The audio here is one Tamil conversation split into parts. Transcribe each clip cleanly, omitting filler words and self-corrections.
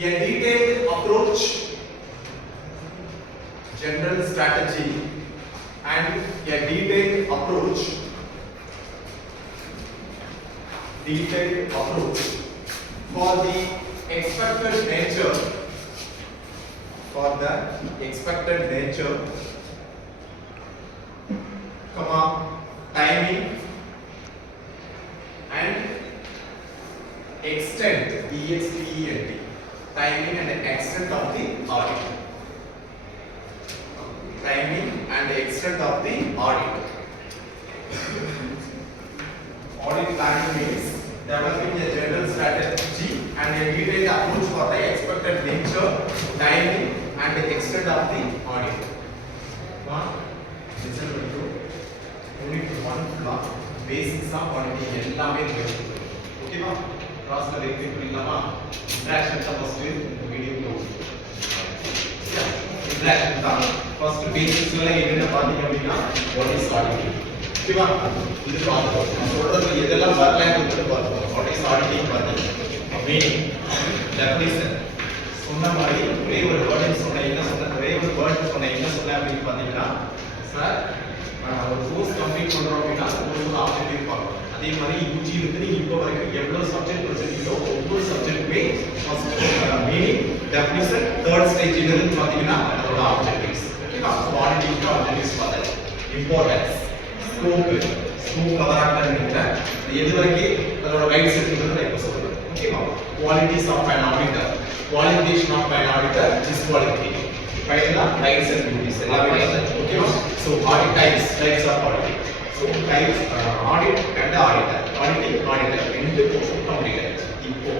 A detailed approach, general strategy, and a detailed approach for the expected nature, timing and extent, EXTENT, timing and extent of the audit. Timing and extent of the audit. Audit planning means developing a general strategy and a detailed approach for the expected nature, timing and the extent of the audit. Listen to unit 1 full basics of auditing எல்லாமே இருக்கு. ஓகேவா? கிளாஸ்ல வெயிட் பண்ணலாமா? இன்ட்ராக்ஷன் தான் ஃபர்ஸ்ட் வீடியோ போகும். இன்ட்ராக்ஷன் தான் ஃபர்ஸ்ட் பேசிக்ஸ்ல என்னென்ன பாத்தீங்க அப்படினா வாட் இஸ் ஆடிட்டிங். ஓகேவா? இது பாத்துறோம். நான் சொல்றது எதெல்லாம் வரலன்னு சொல்லிட்டு பாத்துறோம். வாட் இஸ் ஆடிட்டிங் பாத்தீங்க. மீனிங் டெஃபினிஷன் சொன்ன மாதிரி ஒரே ஒரு வேர்ட் சொன்ன என்ன சொன்ன ஒரே ஒரு வேர்ட் சொன்ன என்ன சொன்ன அப்படின்னு பாத்தீங்கன்னா சார் ஒரு கோர்ஸ் கம்ப்ளீட் பண்றோம் அப்படின்னா ஒரு ஆப்ஜெக்டிவ் பார்க்கணும். அதே மாதிரி யூஜி இருந்து நீங்க இப்போ வரைக்கும் எவ்வளவு சப்ஜெக்ட் படிச்சிருக்கீங்களோ ஒவ்வொரு சப்ஜெக்ட்டுமே first meaning definition third stage இருந்து பாத்தீங்கன்னா அதோட ஆப்ஜெக்டிவ்ஸ். ஓகேவா? சோ ஆடிட்டிங் ஆப்ஜெக்டிவ்ஸ் பார்த்தா இம்பார்ட்டன்ஸ் ஸ்கோப் கவராக்டர்ங்கிற எது வரைக்கும் அதோட ரைட்ஸ் இருக்குன்னு நான் இப்போ சொல்றேன். ஓகேவா? Qualities of an auditor, qualification of an auditor, disqualification, ஃபைனலா ரைட்ஸ் அண்ட் டியூட்டிஸ் எல்லாமே ஓகேவா? So audit types of audit. So types audit and auditor, auditing auditor ரெண்டு போர்ஷன் கம்ப்ளீட். இப்போ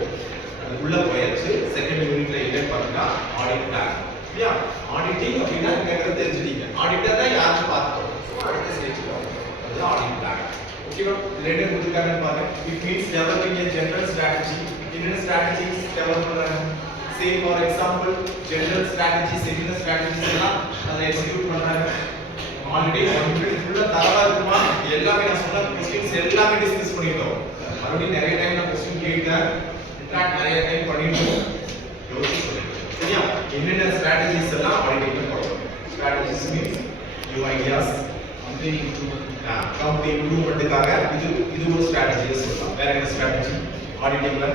அதுக்குள்ள போயாச்சு. செகண்ட் யூனிட்ல என்ன பார்த்தா ஆடிட் பிளான். சரியா? ஆடிட்டிங் அப்படினா என்னங்கறது தெரிஞ்சிட்டீங்க. ஆடிட்டர் தான் யாரு பார்த்தோம். சோ அடுத்த ஸ்டேஜ்ல அது ஆடிட் பிளான். ஓகேவா? ரெண்டு கொடுத்துட்டாங்க பாருங்க. It means developing a general strategy. என்னென்ன ஸ்ட்ராட்டஜிஸ் டெவலப் பண்றாங்க? Say for example general strategies, என்னென்ன ஸ்ட்ராட்டஜிஸ் எல்லாம் அதை எக்ஸிக்யூட் பண்றாங்க. ஆல்ரெடி 1 மினிட் ஃபுல்லா தரவா இருக்குமா எல்லாமே நான் சொன்ன क्वेश्चंस எல்லாமே டிஸ்கஸ் பண்ணிட்டோம். மறுபடியும் நிறைய டைம் நான் क्वेश्चन கேட்டேன். இன்ட்ராக்ட் நிறைய டைம் பண்ணிட்டோம். யோசிச்சு சொல்லுங்க. சரியா? என்னென்ன ஸ்ட்ராட்டஜிஸ் எல்லாம் ஆடிட்டிங்ல போறோம். Strategies means new ideas, company இம்ப்ரூவ்மென்ட்காக இது ஒரு ஸ்ட்ராட்டஜியை சொல்லலாம். வேற என்ன ஸ்ட்ராட்டஜி ஆடிட்டிங்ல?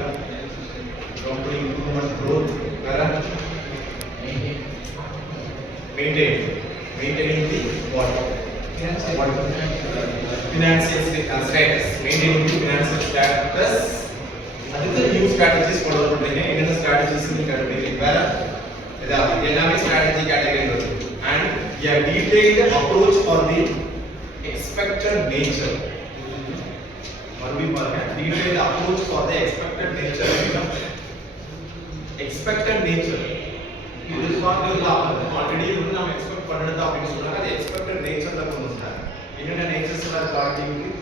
கம்பெனி இம்ப்ரூவ்மென்ட் growth, வேற maintaining the what financial status, maintaining the financial status. அதுக்கு நியூ ஸ்ட்ராட்டஜிஸ் ஃபாலோ பண்றீங்க. என்னென்ன ஸ்ட்ராட்டஜிஸ் நீங்க கண்டுபிடிக்கிறீங்க. வேற ஏதாவது எல்லாமே ஸ்ட்ராட்டஜி கேட்டகரி வருது. and a detailed approach for the expected nature. மறுபடியும் பாருங்க, detailed approach for the expected nature. expected nature எதிர்பார்க்கலாம். ஆல்ரெடி வந்து நாம எக்ஸ்பெக்ட் பண்ணது அப்படின்னு சொல்றாங்க. அது எக்ஸ்பெக்டட் நேச்சர்ல கொண்டு வந்தாங்க. என்னென்ன நேச்சர்ஸ் எல்லாம் ஆடிட்டிங்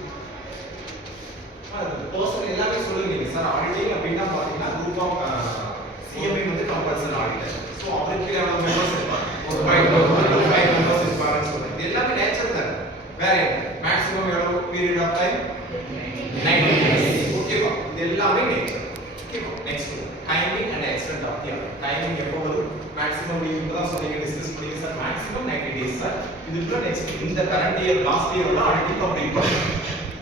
பர்சன் எல்லாமே சொல்லுங்க சார். ஆடிட்டிங் அப்படின்னா பாத்தீங்கன்னா குரூப் ஆஃப் சிஎம்ஏ வந்து கம்பல்சரி ஆடிட்டர். சோ அவருக்கு எவ்வளவு மெம்பர்ஸ் இருப்பாங்க? ஒரு 5 மெம்பர்ஸ் இருப்பாங்கன்னு சொல்றாங்க. இது எல்லாமே நேச்சர் தான். வேற மேக்ஸிமம் எவ்வளவு பீரியட் ஆஃப் டைம்? 90 days. ஓகேவா? இது எல்லாமே நேச்சர். ஓகேவா? Next timing and extent of the audit. Timing எப்போ வரும்? maximum நீங்க இப்பதான் சொன்னீங்க, டிஸ்கஸ் பண்ணீங்க சார். maximum 90 days சார். இதுக்குள்ள நெக்ஸ்ட் இந்த கரண்ட் இயர் லாஸ்ட் இயரோட ஆடிட் கம்ப்ளீட் பண்ணனும்.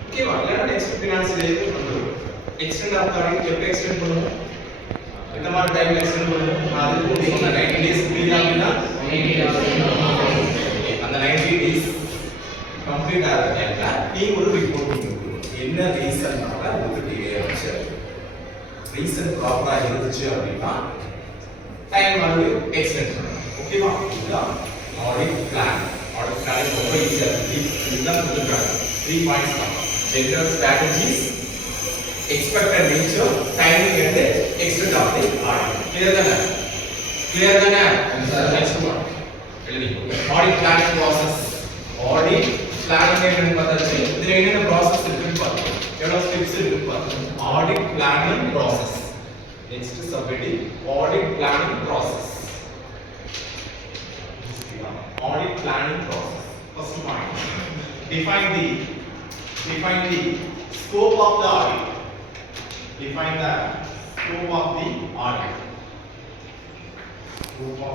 ஓகேவா? இல்லனா நெக்ஸ்ட் ஃபினான்ஷியல் இயருக்கு பண்ணுவோம். எக்ஸ்டெண்ட் ஆஃப் ஆடிட் எப்போ எக்ஸ்டெண்ட் பண்ணுவோம்? இந்த மாதிரி டைம் எக்ஸ்டெண்ட் பண்ணுவோம். அதுக்கு சொன்ன 90 days புரியுதா அப்படினா அந்த 90 days கம்ப்ளீட் ஆகிறதுக்கு நீங்க ஒரு ரிப்போர்ட் கொடுக்கணும். என்ன ரீசன்னால உங்களுக்கு டிலே ஆச்சு. ரீசன் ப்ராப்பரா இருந்துச்சு அப்படின்னா டைம் மறுபடியும் எக்ஸ்டெண்ட் பண்ணணும். ஓகேவா? இதுதான் ஆடிட் பிளான். ஆடிட் பிளான் ரொம்ப ஈஸியா இருக்கு. இதுதான் கொடுத்துருக்காங்க. 3 பாயிண்ட்ஸ் தான். General strategies, expected nature, timing and extent of the audit. Clear தானே? கிளியர் தானே? நெக்ஸ்ட் ஒன் எழுதிக்கோ. Audit planning process. Audit planning என்னன்னு பார்த்தாச்சு. இதுல என்னென்ன ப்ராசஸ் இருக்குன்னு பார்த்தோம். எவ்வளவு ஸ்டெப்ஸ் இருக்குன்னு பார்த்தோம். Audit planning process. Next subheading audit planning process. Audit planning process. First point. Define the scope of the audit. Define the scope of the audit. group of